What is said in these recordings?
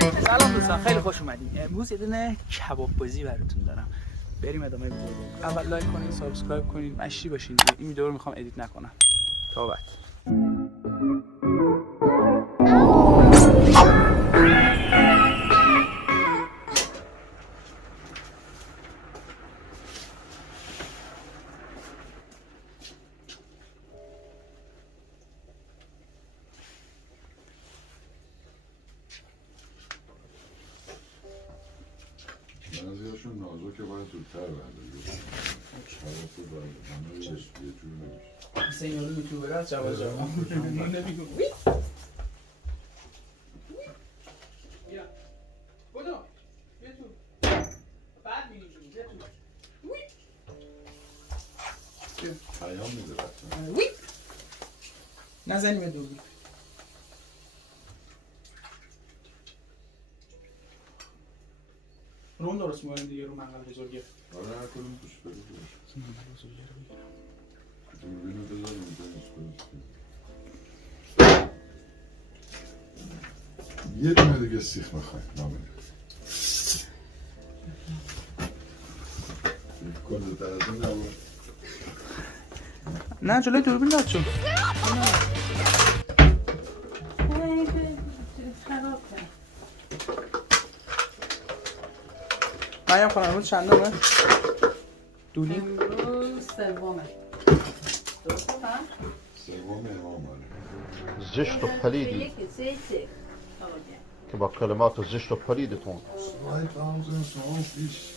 سلام دوستان، خیلی خوش اومدین. امروز یه دونه کباب بازی براتون دارم. بریم ادامه ویدئو رو. اول لایک کنین، سابسکرایب کنین، مشی باشین. این ویدیو رو میخوام ادیت نکنم. تا بعد. بعضی‌هاشون نازکه باید زودتر برداری. شرف رو باید همه یه جور نمیشه. مثل این یارو یوتیوبر هست جواد جوان. نمیگم. بیا. بدو. بیا تو. بعد میگیم بیا تو. پیام میده بچه. نزنیم دو. روم درست می‌کنیم دیگه رو منقل بزرگه. آره هر کدوم توش بده توش. دوربینو بذاریم اینجا نیست. یه دونه دیگه سیخ میخوایم نامونه. کنده در از این نبود. نه جلوی دوربین داد شد. مریم خانم امروز چندمه؟ دونی؟ امروز سومه. درست گفتم؟ سوم امام زشت و پلیدی که با کلمات زشت و پلیدتون سوای تامزن سوام فیش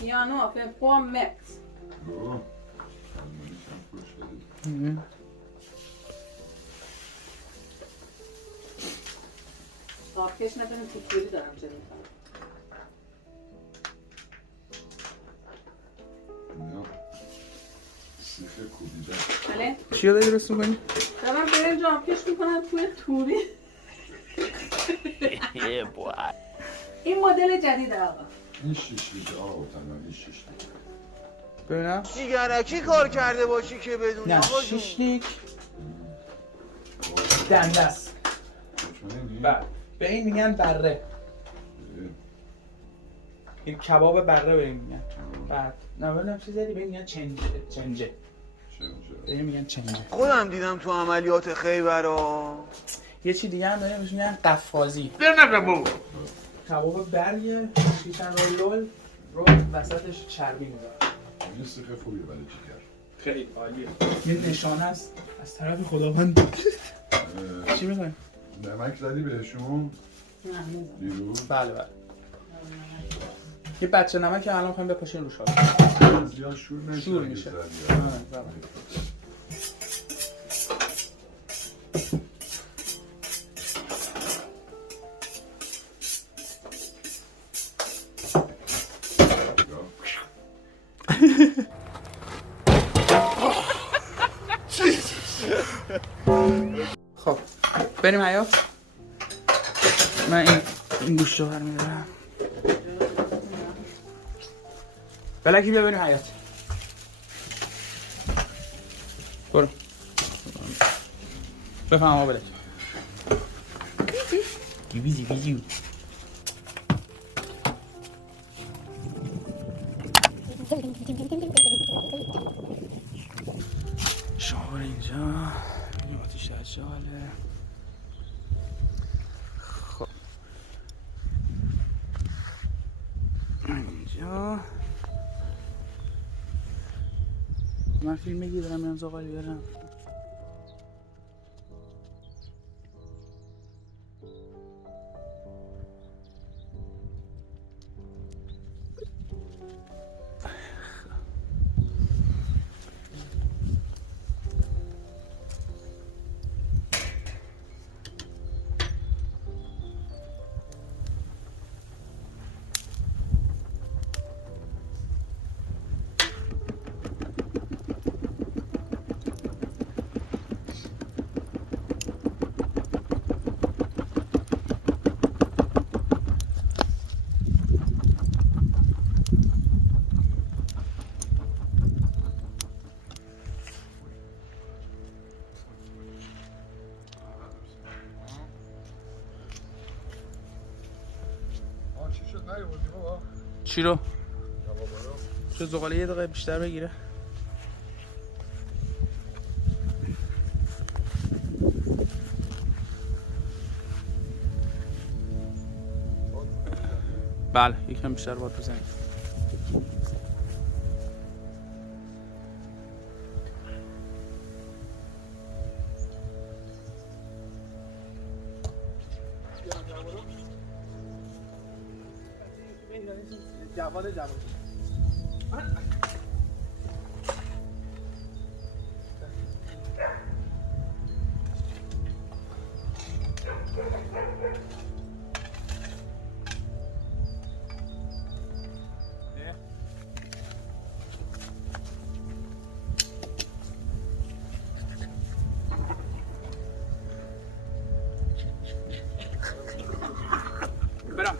پیانو به قومت گروه المانی کم خوش شدید صافکش نداریم تیکوری دارم چه میکنم نه سیخ کوبیده بله؟ چی رو داری درست میکنی؟ دارم برنج آبکش میکنم توی توری این مدل جدید آقا این شیشلیک آقا تنها این شیشلیک ببینم دیگرکی کار کرده باشی که بدونی نه آقا جون. شیشلیک دنده است به این میگن بره این کباب بره به این میگن بعد نه ببینم چی زدی به این میگن چنجه به این میگن چنجه خودم دیدم تو عملیات خیبرا یه چی دیگه هم داریم بهش میگن قفازی کباب برگه شیشن رول وسطش چربی میذارن این سیخ خوبیه برای چیکار خیلی عالیه یه نشانه است از طرف خداوند چی میخوای؟ نمک زدی بهشون دیروز بله یه بچه نمک الان میخوایم بپاشیم روش زیاد شور شور میشه خب بریم حیات من این گوشت رو برمیدارم بلکی بیا بریم حیات برو بفهم آقا بلک گیویزی شامل اینجا این آتیش دجاله خب اینجا من فیلم میگیرم میرم زاغالی برم چی رو؟ چه زغاله یه دقیقه بیشتر بگیره. بله یکم بیشتر باید بزنید. جواد برم.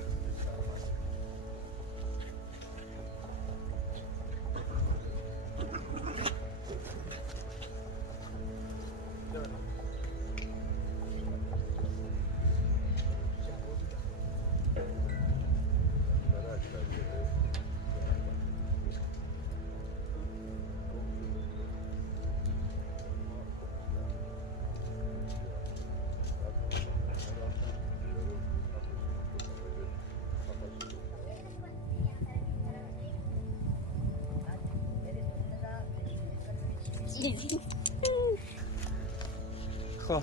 خب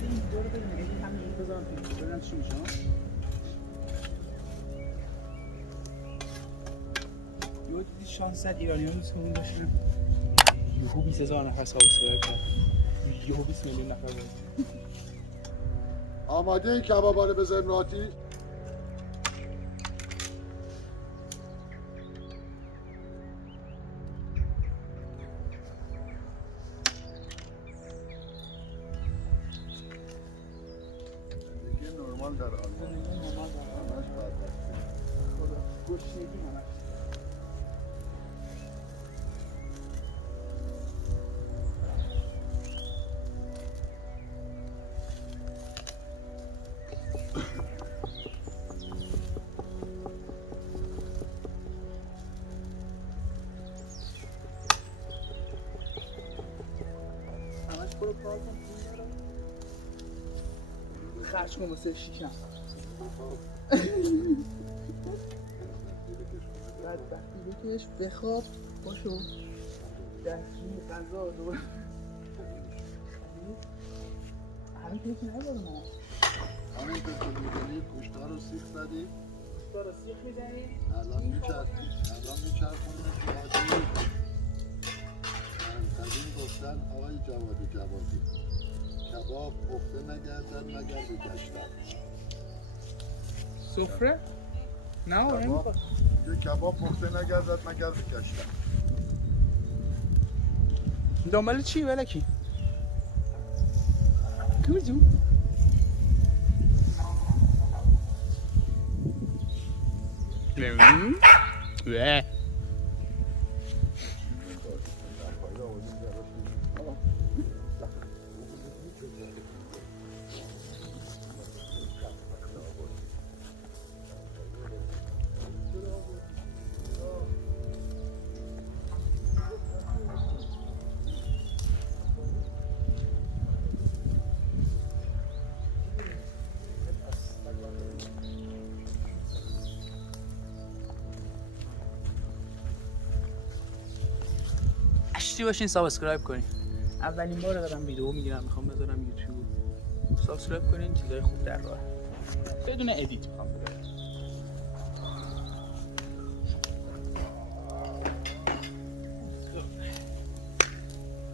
این دور ببینید همین بذارم ببینم چی میشه. یه دیدی شانس ایرانی‌ها نیست که اون باشن یهو 20,000 نفر سابسکرایب کرد، یهو 20 میلیون نفر بود. آماده این کبابا رو بذاریم راتی؟ زندگی نرمال در آلمان. همش بدبختی. گشنگی همش. برو کار کن خرج کن واسه شیشم. بعد وقتی بکش بخواب باشو دستگیر غذا دوباره همین که یکی ندارم. همین که تو میدونی پوشتار رو سیخ زدی؟ پوشتار رو سیخ میزنی؟ الان میچرخونی قدیم گفتن آقای جوادی کباب پخته نگردد مگر بگشتن. سفره؟ نه کباب یه کباب پخته نگردد مگر بگشتن. دنبال چی ولکی؟ کجا؟ و اشتی باشین سابسکرایب کنین. اولین بار دارم ویدئو میگیرم میخوام بذارم یوتیوب. سابسکرایب کنین چیزای خوب در راه. بدون ادیت میخوام بذارم.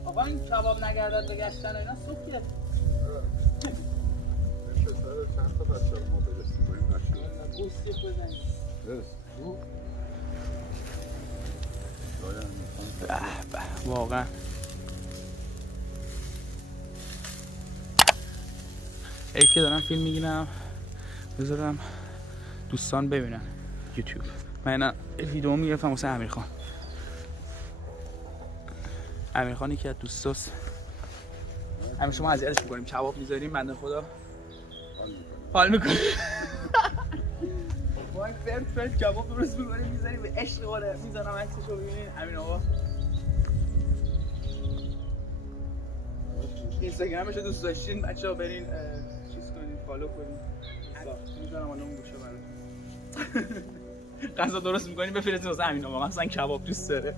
آقا این کباب نگردد بگشتن و اینا سوخیه. چند تا بچه رو ما برسیم با این بچه گوستی بزنید. به واقعا حیف که دارم فیلم میگیرم بذارم دوستان ببینن یوتیوب. من اینا ویدئو میگرفتم واسه امیرخان. امیرخان یکی از دوستاست. همیشه ما اذیتش می‌کنیم، کباب می‌ذاریم بنده خدا حال می‌کنه. ما فرد کباب درست می‌کنیم می‌ذاریم به عشق قاره. می‌ذارم عکسشو ببینین همین آقا. اینستاگرامش رو دوست داشتین بچه‌ها برین چیز کنین، فالو کنین. می‌ذارم حالا اون گوشه براتون. غذا درست می‌کنین بفرستین واسه همین آقا. مثلا کباب دوست داره.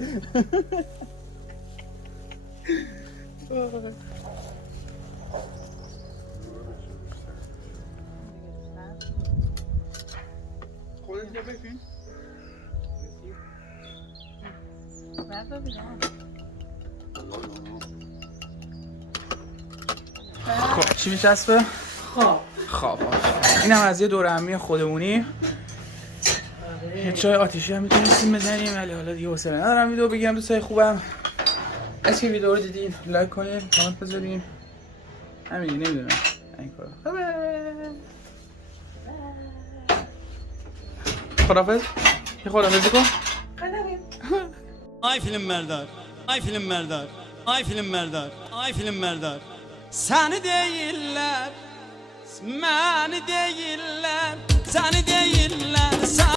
خودت بیا ببین. خب چی میچسبه؟ خواب. اینم از یه دوره همی خودمونی. یه چای آتیشی هم میتونستیم بزنیم ولی حالا دیگه حوصله ندارم ویدیو بگیرم. دوستای خوبم اسکی ویدیو رو دیدین لایک کنین، کامنت بذارین. همین نمیدونم این کارو. خدافظ. یه خدافظی کن. Ay film merdar, ay film merdar, ay film merdar, ay film merdar. Seni değiller, məni değiller, seni değiller.